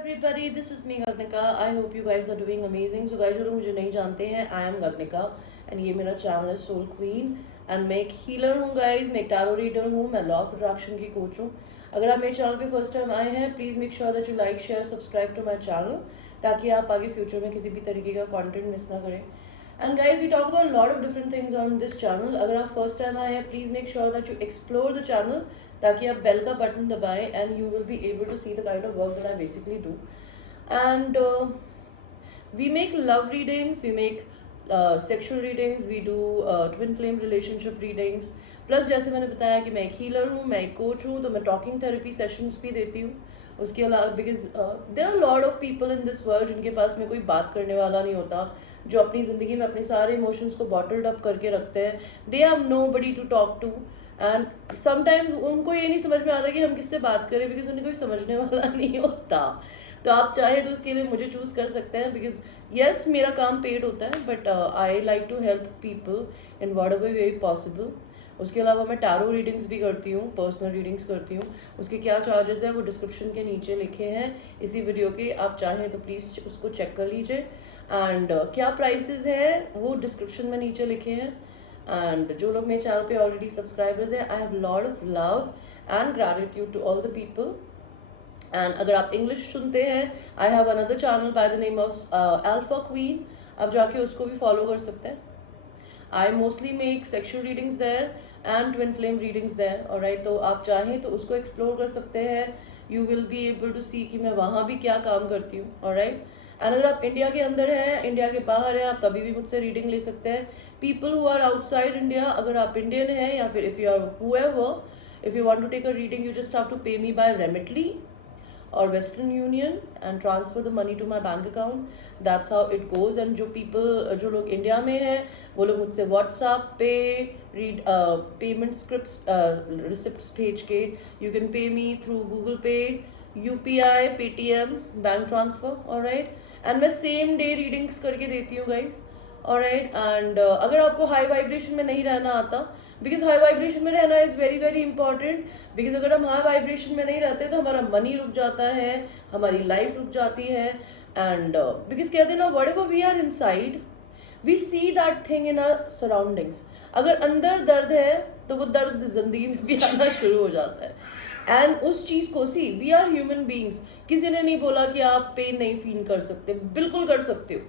everybody, this is me Gagnika. I hope you guys are doing amazing. So guys, जो लोग मुझे नहीं जानते हैं, I am Gagnika and ये मेरा चैनल है Soul Queen and मैं एक हीलर हूँ guys, मैं एक टैरो रीडर हूँ, मैं लॉ ऑफ अट्रैक्शन की कोच हूँ. अगर आप मेरे चैनल पे फर्स्ट टाइम आए हैं, please make sure that you like share subscribe to my channel ताकि आप आगे फ्यूचर में किसी भी तरीके का कंटेंट मिस ना करें. And guys, we talk about a lot of different things on this channel. अगर आप फर्स्ट टाइम आए हैं, please make sure that you explore the channel ताकि आप बेल का बटन दबाएं and you will be able to see the kind of work that I basically do. And we make love readings, we make sexual readings, we do twin flame relationship readings. Plus जैसे मैंने बताया कि मैं एक healer हूँ, मैं एक coach हूँ, तो मैं टॉकिंग थेरेपी सेशंस भी देती हूँ. उसके अलावा because there are lot of people in this world जिनके पास में कोई बात करने वाला नहीं होता, जो अपनी ज़िंदगी में अपने सारे इमोशंस को बॉटल्ड अप करके रखते हैं. They have nobody to talk to and sometimes उनको ये नहीं समझ में आता कि हम किससे बात करें बिकॉज उन्हें कोई समझने वाला नहीं होता. तो आप चाहे तो उसके लिए मुझे चूज़ कर सकते हैं बिकॉज येस मेरा काम पेड होता है but I like to help people in whatever way possible. उसके अलावा मैं टैरो रीडिंग्स भी करती हूँ, पर्सनल रीडिंग्स करती हूँ. उसके क्या चार्जेस है वो डिस्क्रिप्शन के नीचे लिखे हैं इसी वीडियो के, आप चाहें तो प्लीज़ उसको चेक कर लीजिए. एंड क्या प्राइसेस हैं वो डिस्क्रिप्शन में नीचे लिखे हैं. एंड जो लोग मेरे चैनल पे ऑलरेडी सब्सक्राइबर्स हैं, I have lot of love and gratitude to all the people. And अगर आप इंग्लिश सुनते हैं, I have another channel by the name of Alpha Queen, आप जाके उसको भी फॉलो कर सकते हैं. I mostly make sexual readings there and twin flame readings there. Alright, तो आप चाहें तो उसको एक्सप्लोर कर सकते हैं. You will be able to see कि मैं वहाँ भी क्या काम करती हूँ. ऑलराइट, एंड अगर आप इंडिया के अंदर हैं, इंडिया के बाहर हैं, आप तभी भी मुझसे रीडिंग ले सकते हैं. People who are outside India, अगर आप इंडियन हैं या फिर if you are whoever, if you want to take a reading, you just have to pay me by Remitly or Western Union and transfer the money to my bank account. That's how it goes. And जो people जो लोग India में हैं वो लोग मुझसे WhatsApp पे read payment scripts receipts भेज के you can pay me through Google Pay, UPI, Paytm, bank transfer. Alright, and मैं सेम डे रीडिंग्स करके देती हूँ गाइज. ऑलराइट, एंड अगर आपको हाई वाइब्रेशन में नहीं रहना आता, बिकॉज हाई वाइब्रेशन में रहना is very very important. Because अगर हम हाई वाइब्रेशन में नहीं रहते तो हमारा मनी रुक जाता है, हमारी लाइफ रुक जाती है. एंड बिकॉज कहते हैं ना, whatever we are inside we see that thing in our surroundings. अगर अंदर दर्द है तो वो दर्द जिंदगी में भी आना शुरू हो जाता है. एंड उस चीज़ को सी, वी आर ह्यूमन बींग्स. किसी ने नहीं बोला कि आप पेन नहीं फील कर सकते, बिल्कुल कर सकते हो,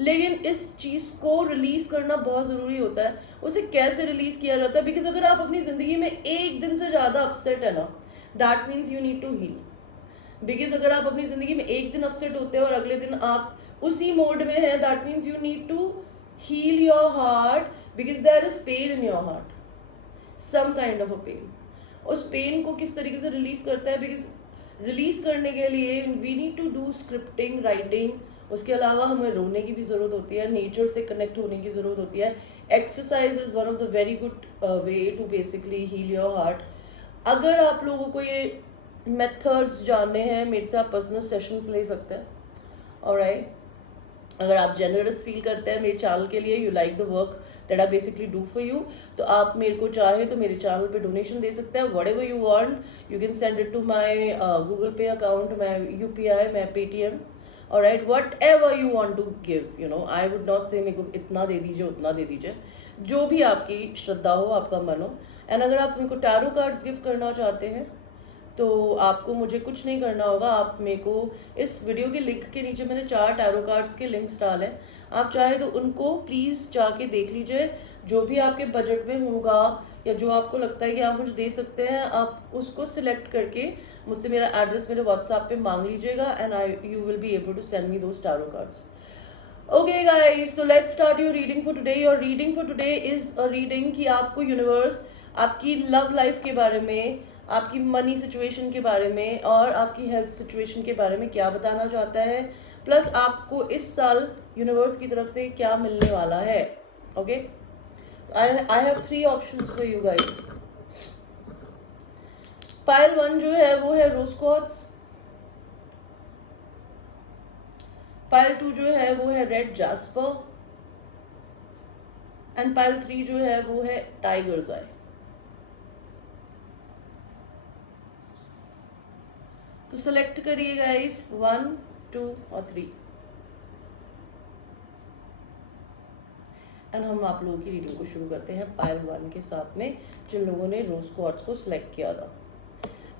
लेकिन इस चीज़ को रिलीज करना बहुत ज़रूरी होता है. उसे कैसे रिलीज किया जाता है, बिकॉज अगर आप अपनी ज़िंदगी में एक दिन से ज़्यादा अपसेट है ना, that means you need to heal. Because अगर आप अपनी ज़िंदगी में एक दिन अपसेट होते हैं और अगले दिन आप उसी मोड में हैं, that means you need to heal your heart because there is pain in your heart, some kind of a pain. उस पेन को किस तरीके से रिलीज करता है, बिकॉज रिलीज करने के लिए we need to do scripting, writing. उसके अलावा हमें रोने की भी ज़रूरत होती है, नेचर से कनेक्ट होने की ज़रूरत होती है. Exercise is one of the very good way to basically heal your heart. अगर आप लोगों को ये मेथड्स जानने हैं, मेरे से आप पर्सनल सेशंस ले सकते हैं. ऑलराइट, अगर आप जेनरस फील करते हैं मेरे चैनल के लिए, you like the work that I basically do for you, तो आप मेरे को चाहे तो मेरे चैनल पे डोनेशन दे सकते हैं. Whatever you want, you can send it to my Google Pay account, my UPI, my Paytm. Alright, whatever you want to give, you know, I would not say मेरे को इतना दे दीजिए उतना दे दीजिए, जो भी आपकी श्रद्धा हो, आपका मन हो. एंड अगर आप मेरे को टैरो कार्ड्स गिफ्ट करना चाहते हैं तो आपको मुझे कुछ नहीं करना होगा. आप मेरे को इस वीडियो के लिंक के नीचे मैंने 4 टैरो कार्ड्स के लिंक्स डाले हैं, आप चाहे तो उनको प्लीज़ जाके देख लीजिए. जो भी आपके बजट में होगा या जो आपको लगता है कि आप मुझे दे सकते हैं, आप उसको सिलेक्ट करके मुझसे मेरा एड्रेस मेरे व्हाट्सएप पे मांग लीजिएगा and you will be able to send me those tarot cards. Okay guys, तो let's start your reading for today. Your reading for today is a reading कि आपको यूनिवर्स आपकी लव लाइफ के बारे में, आपकी मनी सिचुएशन के बारे में और आपकी हेल्थ सिचुएशन के बारे में क्या बताना चाहता है, प्लस आपको इस साल यूनिवर्स की तरफ से क्या मिलने वाला है. Okay, I have 3 options for you guys. Pile 1 जो है वो है रोज क्वार्ट्ज. पाइल 2 जो है वो है रेड जास्पर. एंड पाइल 3 जो है वो है टाइगर्स आई. तो सेलेक्ट करिए गाइस 1, 2 और 3 एंड हम आप लोगों की रीडिंग को शुरू करते हैं पाइल 1 के साथ में, जिन लोगों ने रोज क्वार्ट्ज को सिलेक्ट किया था।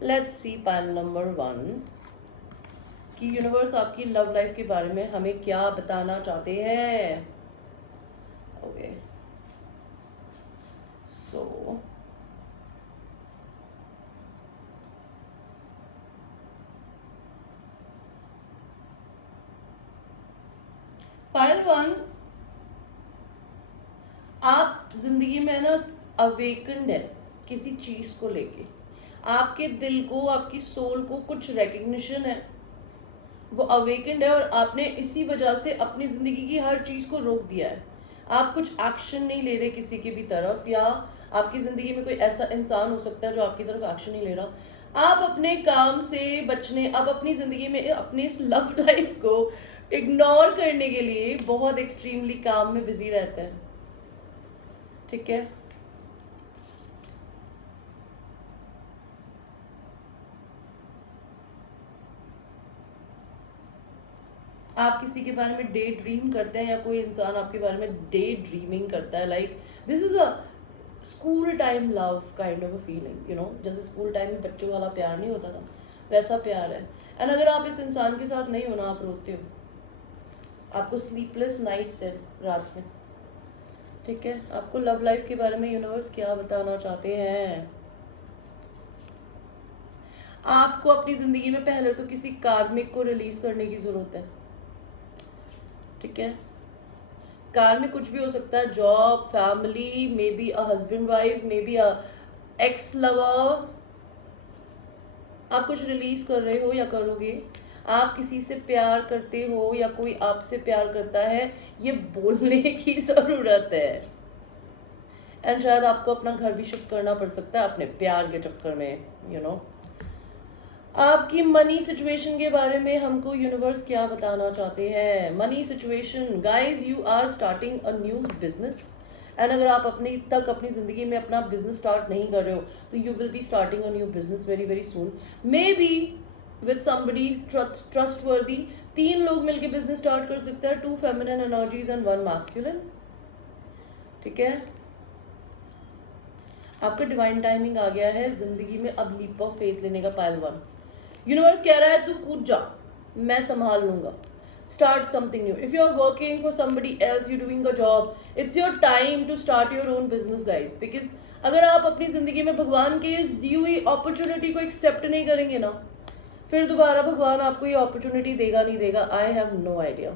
लेट्स सी पाइल नंबर 1 कि यूनिवर्स आपकी लव लाइफ के बारे में हमें क्या बताना चाहते हैं। ओके सो पाइल 1, आप जिंदगी में ना अवेकन्ड है किसी चीज को लेके। आपके दिल को, आपकी सोल को कुछ रिकग्निशन है, वो अवेकन्ड है, और आपने इसी वजह से अपनी जिंदगी की हर चीज को रोक दिया है। आप कुछ एक्शन नहीं ले रहे किसी की भी तरफ, या आपकी जिंदगी में कोई ऐसा इंसान हो सकता है जो आपकी तरफ एक्शन नहीं ले रहा। आप अपने काम से बचने, आप अपनी जिंदगी में अपनी इस लव लाइफ को इग्नोर करने के लिए बहुत एक्सट्रीमली काम में बिजी रहते हैं। ठीक है, आप किसी के बारे में डे ड्रीम करते हैं, या कोई इंसान आपके बारे में डे ड्रीमिंग करता है। Like this is a school time love kind of a feeling, you know, जैसे स्कूल टाइम में बच्चों वाला प्यार नहीं होता था, वैसा प्यार है। एंड अगर आप इस इंसान के साथ नहीं हो ना, आप रोते हो, आपको स्लीपलेस नाइट्स है रात में। ठीक है, आपको लव लाइफ के बारे में यूनिवर्स क्या बताना चाहते हैं। आपको अपनी जिंदगी में पहले तो किसी कार्मिक को रिलीज करने की जरूरत है। ठीक है, कार में कुछ भी हो सकता है, job, family, may be a husband wife, may be a x lover. आप कुछ रिलीज कर रहे हो या करोगे। आप किसी से प्यार करते हो या कोई आपसे प्यार करता है, ये बोलने की जरूरत है। एंड शायद आपको अपना घर भी शिफ्ट करना पड़ सकता है अपने प्यार के चक्कर में, यू नो। आपकी मनी सिचुएशन के बारे में हमको यूनिवर्स क्या बताना चाहते हैं। Money situation guys, you are starting a new business, and अगर आप अपनी जिंदगी में अपना बिजनेस स्टार्ट नहीं कर रहे हो, तो you will be starting a new business very very soon, may be with somebody trustworthy. 3 लोग मिलकर बिजनेस स्टार्ट कर सकते हैं, 2 फेमिनिन एनर्जीज एंड 1 मैस्कुलिन। ठीक है, आपका डिवाइन टाइमिंग आ गया है जिंदगी में अब लीप ऑफ फेथ लेने का। पाइल 1 यूनिवर्स कह रहा है तू कूद जा, मैं संभाल लूंगा। Start something new. If you are working for somebody else, you doing a job, it's your time to start your own business guys. Because अगर आप अपनी जिंदगी में भगवान के इस दी हुई अपॉर्चुनिटी को एक्सेप्ट नहीं करेंगे ना, फिर दोबारा भगवान आपको ये अपॉर्चुनिटी देगा नहीं देगा, I have no idea.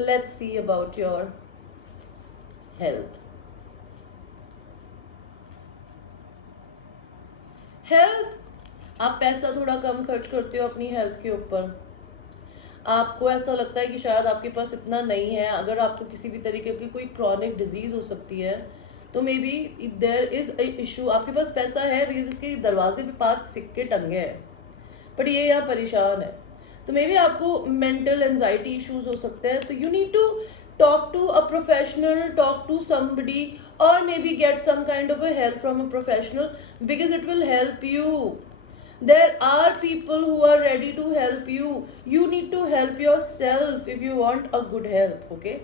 Let's see about your health. Health, आप पैसा थोड़ा कम खर्च करते हो अपनी हेल्थ के ऊपर। आपको ऐसा लगता है कि शायद आपके पास इतना नहीं है। अगर आपको किसी भी तरीके की कोई क्रॉनिक डिजीज हो सकती है, तो maybe there is issue. आपके पास पैसा है बिकॉज इसके दरवाजे पे 5 सिक्के टंगे हैं, बट ये यहाँ परेशान है। तो मे बी आपको मेंटल एंजाइटी इश्यूज हो सकते हैं। तो you need to talk to a professional, talk to somebody, or maybe get some kind of a help from a professional, because it will help you. There are people who are ready to help you. You need to help yourself if you want a good help. Okay,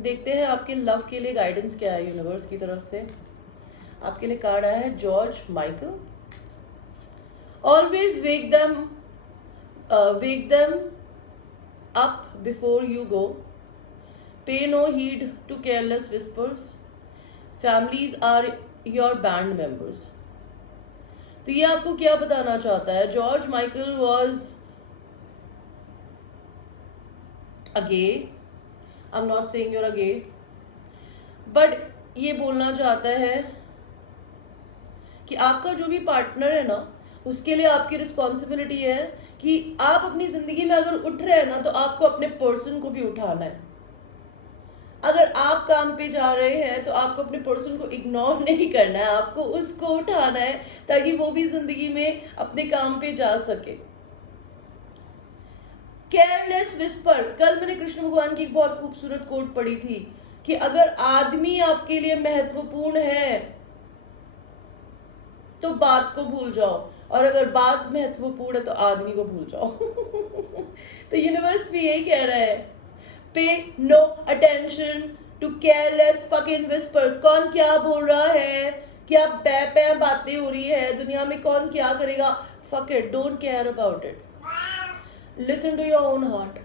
देखते हैं आपके love के लिए guidance क्या है universe की तरफ से। आपके लिए कार्ड आया है George Michael. Always wake them up before you go. Pay no heed to careless whispers. Families are your band members. तो ये आपको क्या बताना चाहता है। George Michael was a gay. I'm not saying you're a gay, but ये बोलना चाहता है कि आपका जो भी पार्टनर है ना, उसके लिए आपकी रिस्पॉन्सिबिलिटी है कि आप अपनी जिंदगी में अगर उठ रहे हैं ना, तो आपको अपने पर्सन को भी उठाना है। अगर आप काम पे जा रहे हैं तो आपको अपने पर्सन को इग्नोर नहीं करना है, आपको उसको उठाना है ताकि वो भी जिंदगी में अपने काम पे जा सके। केयरलेस विस्पर, कल मैंने कृष्ण भगवान की एक बहुत खूबसूरत कोट पढ़ी थी कि अगर आदमी आपके लिए महत्वपूर्ण है तो बात को भूल जाओ, और अगर बात महत्वपूर्ण है तो आदमी को भूल जाओ। तो यूनिवर्स भी यही कह रहा है, pay no attention to careless fucking whispers. कौन क्या बोल रहा है, क्या पै पै बातें हो रही है दुनिया में, कौन क्या करेगा, fuck it, don't care about it, listen to your own heart.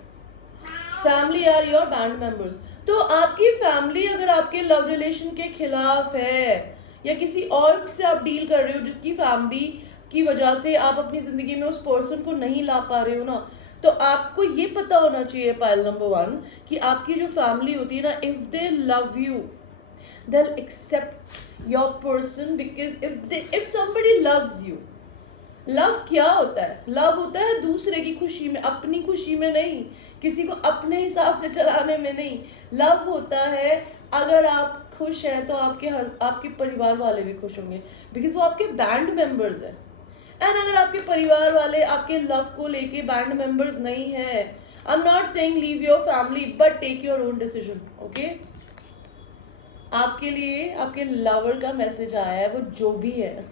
Family are your band members. तो आपकी फैमिली अगर आपके लव रिलेशन के खिलाफ है, या किसी और से आप डील कर रहे हो जिसकी फैमिली की वजह से आप अपनी जिंदगी में उस पर्सन को नहीं ला पा रहे हो ना, तो आपको ये पता होना चाहिए पाइल नंबर 1 कि आपकी जो फैमिली होती है ना, if they love you they'll accept your person, because if somebody loves you, love क्या होता है, लव होता है दूसरे की खुशी में, अपनी खुशी में नहीं, किसी को अपने हिसाब से चलाने में नहीं। लव होता है अगर आप खुश हैं तो आपके परिवार वाले भी खुश होंगे, बिकॉज वो आपके बैंड मेंबर्स हैं। एंड अगर आपके परिवार वाले आपके लव को लेके बैंड मेंबर्स नहीं है, I am not saying leave your family, but take your own decision, okay. आपके लिए आपके लवर का मैसेज आया है, वो जो भी है।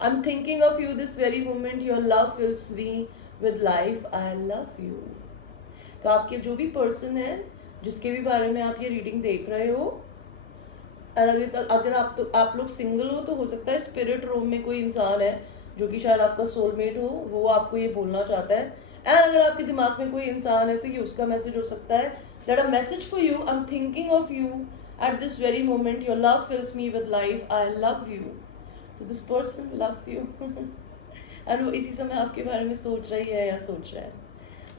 I'm thinking of you this very moment, your love fills me with life, I love you। तो आपके जो भी पर्सन है जिसके भी बारे में आप ये रीडिंग देख रहे हो, और अगर आप लोग सिंगल हो तो हो सकता है स्पिरिट रूम में कोई इंसान है जो कि शायद आपका सोलमेट हो, वो आपको ये बोलना चाहता है। एंड अगर आपके दिमाग में कोई इंसान है तो ये उसका मैसेज हो सकता है, that a message for you, I am thinking of you at this very moment, your love fills me with life, I love you. So this person loves you। और वो इसी समय आपके बारे में सोच रही है या सोच रहा है।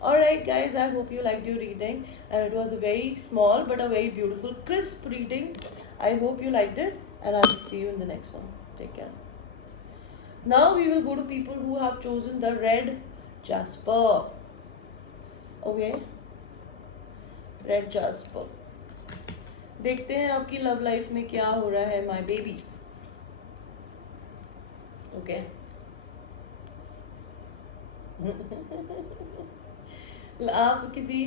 Alright guys, I hope you liked your reading and it was a very small but a very beautiful crisp reading। I hope you liked it and I will see you in the next one। Take care। Now we will go to people who have chosen the red jasper। Okay, red jasper। देखते हैं आपकी love life में क्या हो रहा है my babies। Okay। आप किसी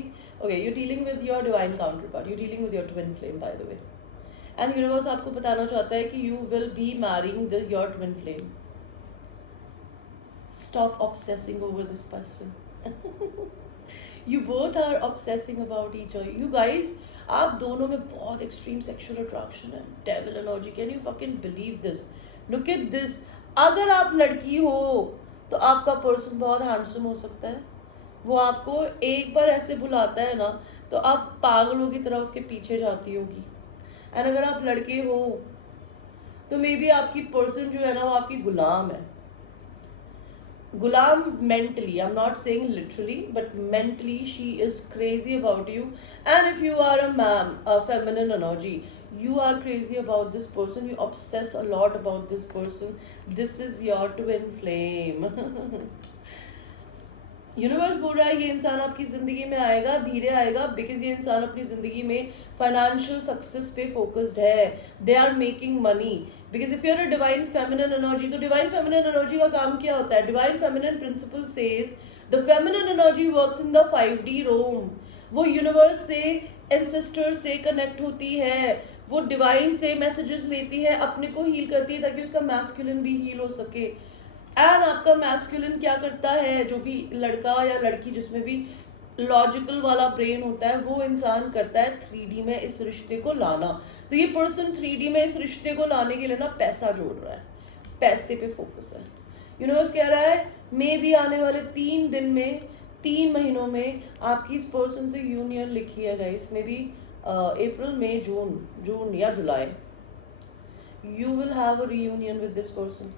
you're dealing with your divine counterpart, you're dealing with your twin flame by the way, and universe आपको बताना चाहता है कि you will be marrying your twin flame। Stop obsessing over this person। You both are obsessing about each other, you guys। आप दोनों में बहुत extreme sexual attraction है, devil energy, can you fucking believe this? Look at this। अगर आप लड़की हो तो आपका पर्सन बहुत हैंडसम हो सकता है, वो आपको एक बार ऐसे बुलाता है ना तो आप पागलों की तरह उसके पीछे जाती होगी। एंड अगर आप लड़के हो तो मे बी आपकी पर्सन जो है ना वो आपकी गुलाम है। गुलाम mentally, I'm not saying literally, but mentally she is crazy about you। And if you are a man, a feminine energy, you are crazy about this person, you obsess a lot about this person। This is your twin flame। Universe बोल रहा है ये इंसान आपकी जिंदगी में आएगा, धीरे आएगा, बिकॉज ये इंसान अपनी जिंदगी में फाइनेंशियल सक्सेस पे फोकस्ड है। They are making money, because if you are a divine feminine energy, तो डिवाइन फेमिनिन एनर्जी का काम क्या होता है? Divine feminine principle says the feminine energy works in the 5D realm. वो यूनिवर्स से, एंसेस्टर से कनेक्ट होती है, वो डिवाइन से मैसेजेस लेती है, अपने को हील करती है ताकि उसका मैस्कुलिन भी हील हो सके। एंड आपका मैस्कुलिन क्या करता है, जो भी लड़का या लड़की जिसमें भी लॉजिकल वाला ब्रेन होता है, वो इंसान करता है 3D में इस रिश्ते को लाना। तो ये पर्सन 3D में इस रिश्ते को लाने के लिए ना पैसा जोड़ रहा है, पैसे पे फोकस है। यूनिवर्स कह रहा है मे भी आने वाले 3 दिन में, 3 महीनों में आपकी इस पर्सन से यूनियन लिखी है गाइस। मे बी अप्रैल, मई, जून या जुलाई, you will have a reunion with this person.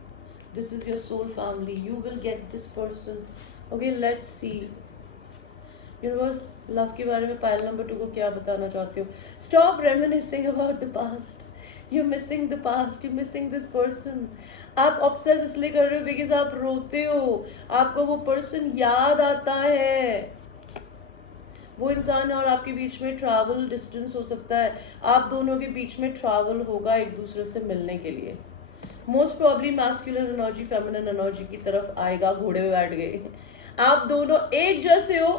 This is your soul family, you will get this person। Okay, let's see universe love के बारे में पायल नंबर 2 को क्या बताना चाहते हो। Stop reminiscing about the past, you're missing the past, you're missing this person। आप obsess इसलिए कर रहे हो बिकॉज आप रोते हो, आपको वो पर्सन याद आता है। वो इंसान और आपके बीच में ट्रैवल डिस्टेंस हो सकता है, आप दोनों के बीच में ट्रैवल होगा एक दूसरे से मिलने के लिए। Most probably masculine energy feminine energy की तरफ आएगा, घोड़े में बैठ गए। आप दोनों एक जैसे हो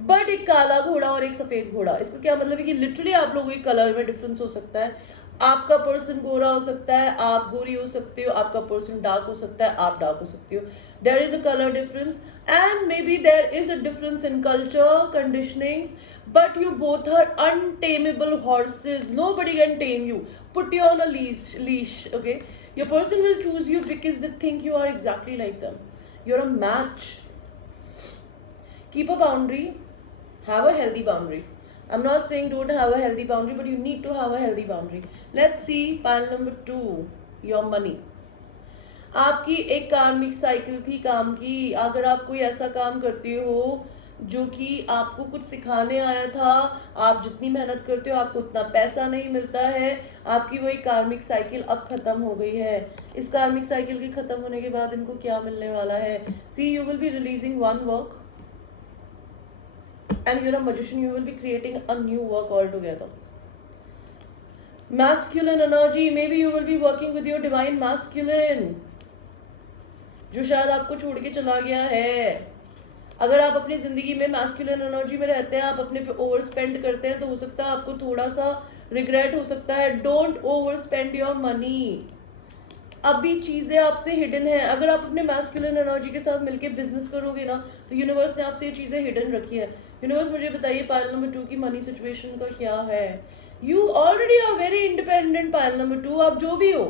बट एक काला घोड़ा और एक सफेद घोड़ा, इसका क्या मतलब है कि लिटरली आप लोगों के कलर में डिफरेंस हो सकता है। आपका पर्सन गोरा हो सकता है, आप गोरी हो सकते हो, आपका पर्सन डार्क हो सकता है, आप डार्क हो सकते हो। There is a colour difference and maybe there is a difference in culture conditionings, but you both are untamable horses. Nobody can tame you. Put you on a leash, okay? Your person will choose you because they think you are exactly like them. You're a match. Keep a boundary. Have a healthy boundary. I'm not saying don't have a healthy boundary, but you need to have a healthy boundary. Let's see pile number 2, your money. आपकी एक कार्मिक cycle थी काम की। अगर आप कोई ऐसा काम करते हो जो कि आपको कुछ सिखाने आया था, आप जितनी मेहनत करते हो आपको उतना पैसा नहीं मिलता है, आपकी वही कार्मिक साइकिल अब खत्म हो गई है। इस कार्मिक साइकिल के खत्म होने के बाद इनको क्या मिलने वाला है? See, you will be releasing one work and you're a magician, you will be creating a new work altogether. Masculine energy, maybe you will be working with your divine masculine जो शायद आपको छोड़ के चला गया है। अगर आप अपनी जिंदगी में मैस्कुलिन एनर्जी में रहते हैं, आप अपने पे ओवर स्पेंड करते हैं, तो हो सकता है आपको थोड़ा सा रिग्रेट हो सकता है। Don't over spend your money. अभी चीजें आपसे हिडन है। अगर आप अपने मैस्कुलिन एनर्जी के साथ मिलकर बिजनेस करोगे ना, तो यूनिवर्स ने आपसे ये चीजें हिडन रखी है। यूनिवर्स मुझे बताइए पाइल नंबर 2 की मनी सिचुएशन का क्या है? You already are very independent pile number 2। आप जो भी हो,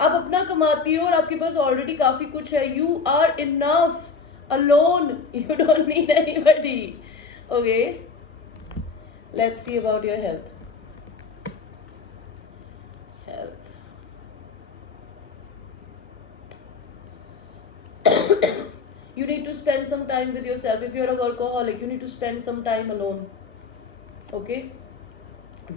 आप अपना कमाती हो और आपके पास ऑलरेडी काफी कुछ है। You are enough alone, you don't need anybody. Okay, let's see about your health. You need to spend some time with yourself. If you're a workaholic, you need to spend some time alone. Okay?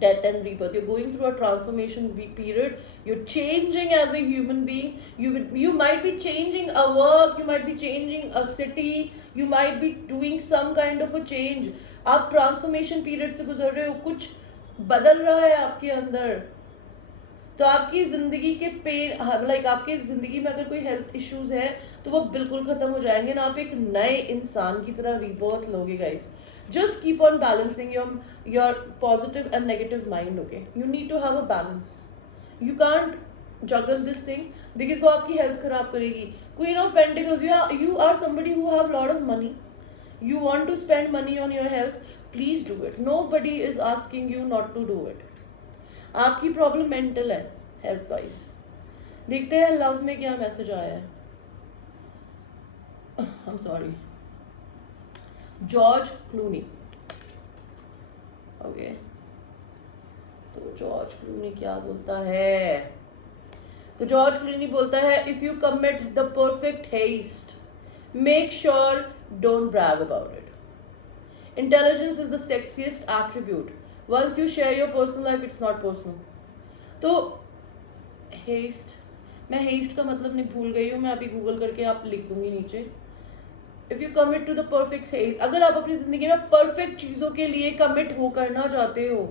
Death and rebirth. You're going through a transformation period. You're changing as a human being. You might be changing a work. You might be changing a city. You might be doing some kind of a change. आप transformation period से गुजर रहे हो, कुछ बदल रहा है आपके अंदर। तो आपकी जिंदगी के पेन, लाइक आपकी जिंदगी में अगर कोई हेल्थ इश्यूज है तो वो बिल्कुल खत्म हो जाएंगे ना। आप एक नए इंसान की तरह रीबर्थ लोगे guys. Just keep on balancing your positive and negative mind. Okay, you need to have a balance. You can't juggle this thing because वो आपकी हेल्थ खराब करेगी। Queen of pentacles, you are somebody who have lot of money, you want to spend money on your health, please do it. Nobody is asking you not to do it. आपकी problem mental है health wise. देखते हैं love में क्या message आया है। I am sorry, George Clooney. Okay, तो George Clooney क्या बोलता है? तो जॉर्ज क्लूनी बोलता है, if you commit the perfect heist, make sure don't brag about it. Intelligence is the sexiest attribute. Once you share your personal life, it's not personal. तो haste, मैं haste का मतलब नहीं भूल गई हूँ, मैं अभी गूगल करके आप लिख दूंगी नीचे। If you commit to the perfect haste, अगर आप अपनी जिंदगी में परफेक्ट चीजों के लिए कमिट हो करना चाहते हो,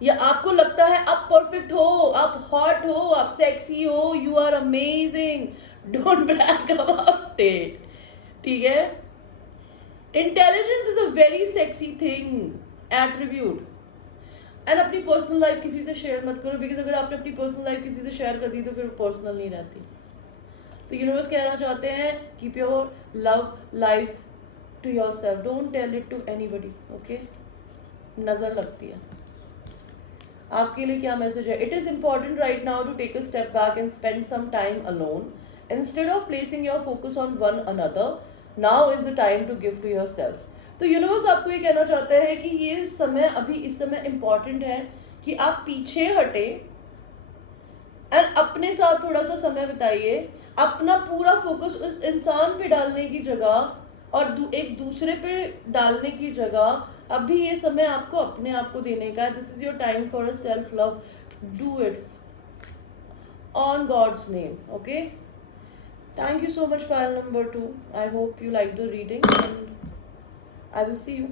या आपको लगता है आप परफेक्ट हो, आप हॉट हो, आप सेक्सी हो, you are amazing, don't brag about it. ठीक है? Intelligence is a very sexy thing, attribute. And अपनी पर्सनल लाइफ किसी से शेयर मत करो, बिकॉज अगर आपने अपनी पर्सनल लाइफ किसी से शेयर कर दी तो फिर पर्सनल नहीं रहती। तो यूनिवर्स कहना चाहते हैं, keep your love life to yourself, don't tell it to anybody. Okay, नजर लगती है। आपके लिए क्या मैसेज है? It is important right now to take a step back and spend some time alone instead of placing your focus on one another. Now is the time to give to yourself. तो universe आपको ये कहना चाहता है कि ये समय, अभी इस समय इंपॉर्टेंट है कि आप पीछे हटे एंड अपने साथ थोड़ा सा समय बिताइए। अपना पूरा फोकस उस इंसान पे डालने की जगह और एक दूसरे पे डालने की जगह अभी ये समय आपको अपने आप को देने का है। This is your time for a self love. Do it on God's name. Okay, thank you so much pile number 2. I hope you like the reading and I will see you.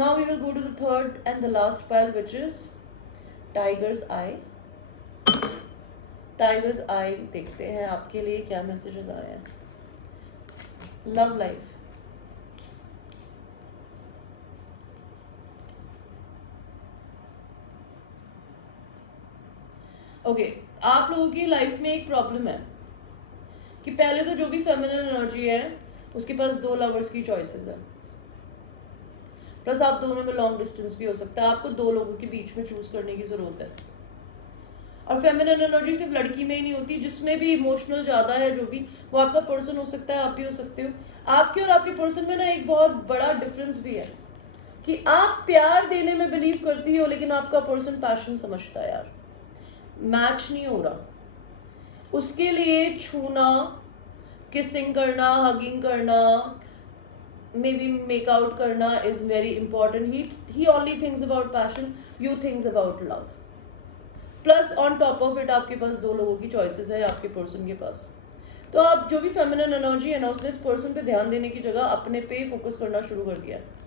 Now we will go to the third and the last pile, which is tiger's eye. Tiger's eye देखते हैं आपके लिए क्या messages आए हैं। Love life, okay, आप लोगों की लाइफ में एक प्रॉब्लम है कि पहले तो जो भी फेमिनिन एनर्जी है उसके पास 2 लवर्स की चॉइसेस है, प्लस आप दोनों में लॉन्ग डिस्टेंस भी हो सकता है, आपको 2 लोगों के बीच में चूज करने की जरूरत है। और फेमिनिन एनर्जी सिर्फ लड़की में ही नहीं होती, जिसमें भी इमोशनल ज्यादा है जो भी, वो आपका पर्सन हो सकता है, आप भी हो सकते हो। आपके और आपके पर्सन में ना एक बहुत बड़ा डिफरेंस भी है कि आप प्यार देने में बिलीव करती हो, लेकिन आपका पर्सन पैशन समझता है यार, मैच नहीं हो रहा। उसके लिए छूना, किसिंग करना, हगिंग करना, मे बी मेक आउट करना is very important. He only thinks about passion, you thinks about love. Plus on top of it आपके पास 2 लोगों की चॉइसेस है आपके पर्सन के पास। तो आप जो भी फेमिनिन एनर्जी है ना, उसने इस पर्सन पे ध्यान देने की जगह अपने पे फोकस करना शुरू कर दिया है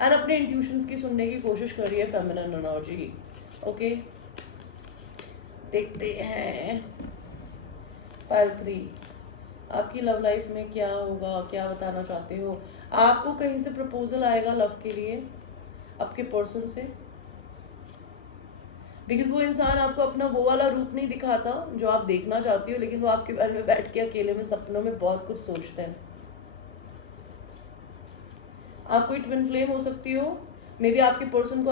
एंड अपने इंट्यूशंस की सुनने की कोशिश कर रही है फेमिनिन एनर्जी। ओके, देखते हैं पाइल 3, आपकी लव लाइफ में क्या होगा, क्या बताना चाहते हो। आपको कहीं से प्रपोजल आएगा लव के लिए आपके पर्सन से, बिकॉज वो इंसान आपको अपना वो वाला रूप नहीं दिखाता जो आप देखना चाहती हो, लेकिन वो आपके बारे में बैठ के अकेले में सपनों में बहुत कुछ सोचते हैं। आप कोई ट्विन फ्लेम हो सकती हो, मे बी आपके पर्सन को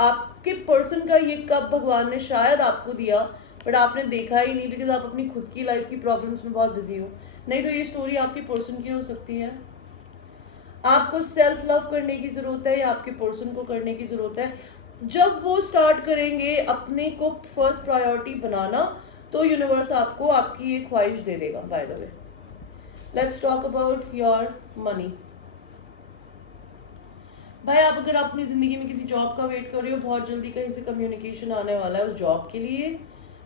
आपके पर्सन का ये कब भगवान ने शायद आपको दिया, बट आपने देखा ही नहीं बिकॉज आप अपनी खुद की लाइफ की प्रॉब्लम्स में बहुत बिजी हो। नहीं तो ये स्टोरी आपके पर्सन की हो सकती है। आपको सेल्फ लव करने की जरूरत है या आपके पर्सन को करने की जरूरत है। जब वो स्टार्ट करेंगे अपने को फर्स्ट प्रायोरिटी बनाना, तो यूनिवर्स आपको आपकी ये ख्वाहिश दे देगा। By the way, let's talk about your money. भाई, आप अगर अपनी जिंदगी में किसी जॉब का वेट कर रहे हो, बहुत जल्दी कहीं से कम्युनिकेशन आने वाला है उस जॉब के लिए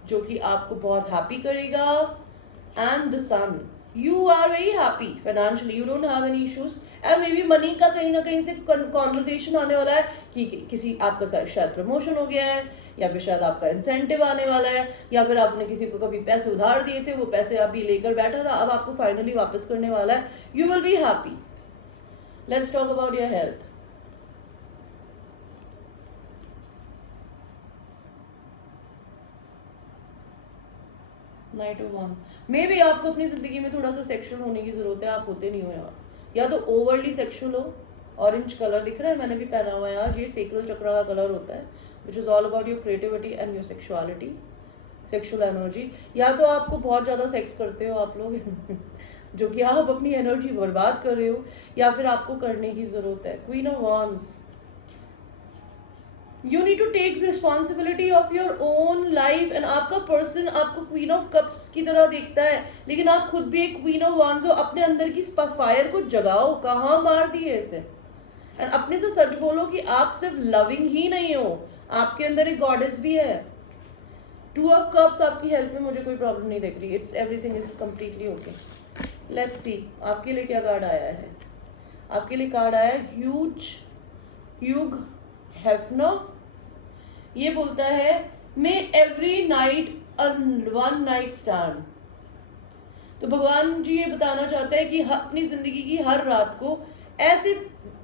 जो कि आपको बहुत हैप्पी करेगा। And the sun, you are very happy financially, you don't have any issues. And maybe money का कहीं ना कहीं से कॉन्वर्जेशन आने वाला है कि किसी आपका शायद प्रमोशन हो गया है, या फिर शायद आपका इंसेंटिव आने वाला है, या फिर आपने किसी को कभी पैसे उधार दिए थे, वो पैसे अभी लेकर बैठा था, अब आपको फाइनली वापस करने वाला है। You will be happy. Let's talk about your health. Night of one, may be आपको अपनी जिंदगी में थोड़ा सा सेक्सुअल होने की जरूरत है, आप होते नहीं हो यार, या तो ओवरली सेक्सुअल हो। ऑरेंज कलर दिख रहा है, मैंने भी पहना हुआ है यार, ये सेक्रल चक्र का कलर होता है which is all about your creativity and your sexuality, sexual energy. या तो आपको बहुत ज्यादा सेक्स करते हो आप लोग जो कि आप अपनी एनर्जी बर्बाद कर रहे हो, या फिर आपको करने की जरूरत है। Queen of wands, you need to take responsibility of your own life. And आपका पर्सन आपको क्वीन ऑफ कप्स की तरह देखता है, लेकिन आप खुद भी एक क्वीन ऑफ वांड्स हो। अपने अंदर की फायर को जगाओ, कहाँ मार दिए इसे। एंड अपने से सच बोलो कि आप सिर्फ लविंग ही नहीं हो, आपके अंदर एक गॉडेस भी है। 2 ऑफ कप्स, आपकी हेल्थ में मुझे कोई प्रॉब्लम नहीं दिख रही, it's everything is completely okay. Let's सी आपके लिए क्या कार्ड आया है। आपके लिए कार्ड आया है ह्यूग हेफनर। ये बोलता है may every night a one night stand. तो भगवान जी ये बताना चाहते हैं कि अपनी जिंदगी की हर रात को ऐसे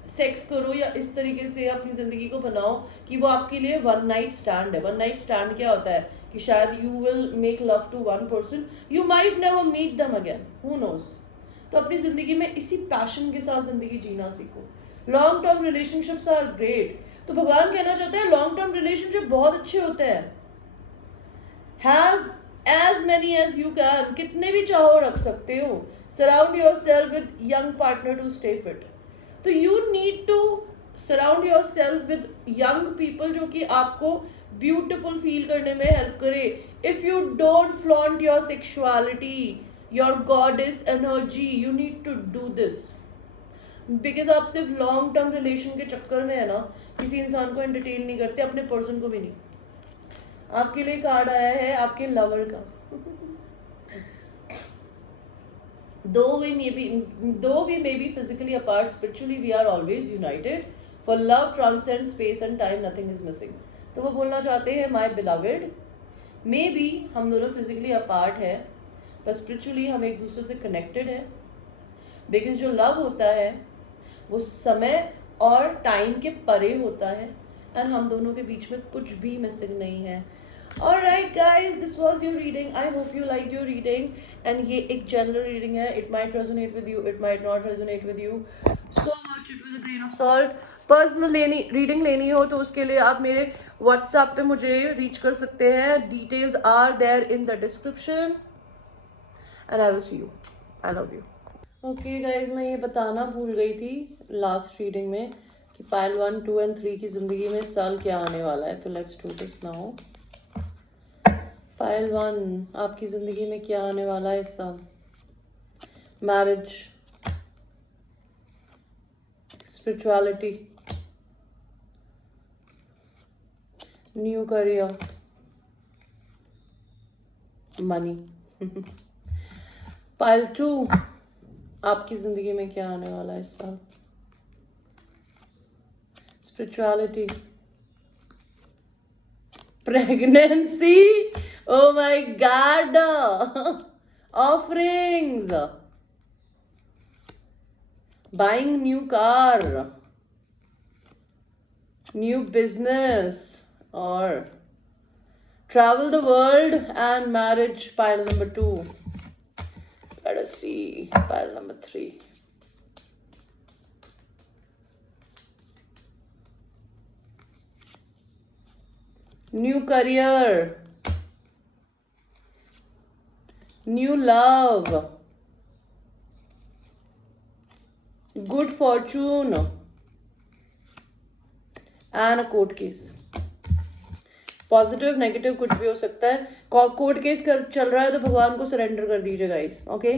सेक्स करो या इस तरीके से अपनी जिंदगी को बनाओ कि वो आपके लिए वन नाइट स्टैंड है। वन नाइट स्टैंड क्या होता है कि शायद you will make love to one person, you might never meet them again, who knows. तो अपनी जिंदगी में इसी पैशन के साथ जिंदगी जीना सीखो। Long term relationships are great. तो भगवान कहना चाहते हैं लॉन्ग टर्म रिलेशनशिप बहुत अच्छे होते हैं। Have as many as you can, कितने भी चाहो रख सकते हो। Surround yourself with young partner to stay fit. तो you need to surround yourself with young people जो कि आपको ब्यूटिफुल फील करने में हेल्प करे। If you don't flaunt your sexuality, your goddess energy, you need to do this. Because आप सिर्फ long term relation के चक्कर में है ना, किसी इंसान को एंटरटेन नहीं करते, अपने पर्सन को भी नहीं। आपके लिए कार्ड आया है आपके लवर का। Though we may be physically apart, spiritually we are always united. For love transcends space and time, nothing is missing. तो वो बोलना चाहते हैं my beloved, मे बी हम दोनों फिजिकली अपार्ट है, पर स्पिरिचुअली हम एक दूसरे से कनेक्टेड है। बिकॉज जो लव होता है वो समय और टाइम के परे होता है, एंड हम दोनों के बीच में कुछ भी मिसिंग नहीं है। Alright guys, this was your reading. I hope you liked your reading. And ये एक general reading है. It might resonate with you, it might not resonate with you. So watch it with a grain of salt. Personal reading लेनी हो तो उसके लिए आप मेरे व्हाट्सएप पे मुझे रीच कर सकते हैं. Details are there in the description and I will see you. I love you. Okay guys, मैं ये बताना भूल गई थी लास्ट रीडिंग में कि पाइल 1, 2 एंड 3 की जिंदगी में साल क्या आने वाला है. तो let's do this now. Pile 1, आपकी जिंदगी में क्या आने वाला है इस साल? Marriage, spirituality, new career, money. Pile 2, आपकी जिंदगी में क्या आने वाला है इस साल? Spirituality, pregnancy, oh my god, offerings, buying new car, new business, or travel the world, and marriage. Pile number 2. Let us see pile number 3. New career, new love, good fortune, and a court case. Positive negative कुछ भी हो सकता है. Court case चल रहा है तो भगवान को सरेंडर कर दीजिए गाइस. ओके.